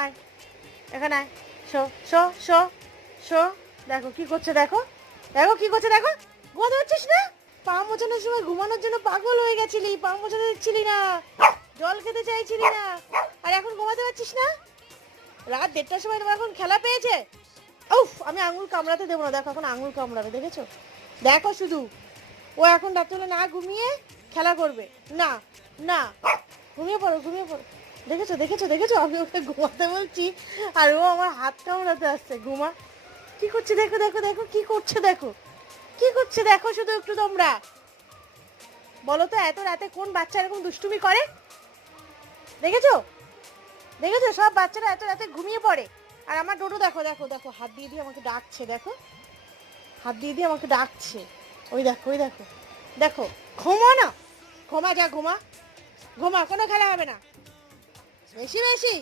আয় এখানে আয়, শো শো শো শো। দেখো কি করছে, দেখো দেখো কি করছে, দেখো। ঘুমাতে পারছিস না? পা মোছানোর সময় ঘুমানোর জন্য পাগল হয়ে গেছিলি, পা মোছাতে দিচ্ছিলি না, জল খেতে চাইছিলি না, আর এখন ঘুমাতে পারছিস না? রাত 1:30টার সময় তোমার এখন খেলা পেয়েছে। উফ, আমি আঙুল কামড়াতে দেবো না, দেখো এখন আঙুল কামড়াবে, দেখেছো? দেখো শুধু, ও এখন রাত্রে না ঘুমিয়ে খেলা করবে। না না, ঘুমিয়ে পড়ো ঘুমিয়ে পড়ো। দেখেছো দেখেছো দেখেছো, আমি ওকে ঘুমাতে বলছি আর ও আমার হাত কামড়াতে আসছে। ঘুমা। কি করছে দেখো দেখো দেখো, কি করছে দেখো, কি করছে দেখো শুধু একটু তোমরা। বলো তো এত রাতে কোন বাচ্চা এরকম দুষ্টুমি করে? দেখেছো দেখেছো, সব বাচ্চারা এত রাতে ঘুমিয়ে পড়ে। আর আমার ডোডো দেখো দেখো দেখো, হাত দিয়ে দিয়ে আমাকে ডাকছে, দেখো হাত দিয়ে দিয়ে আমাকে ডাকছে। ওই দেখো ওই দেখো দেখো। ঘুমো না, ঘুমা যা ঘুমা, ঘুমা, কোনো খেলা হবে না বেশি বেশি।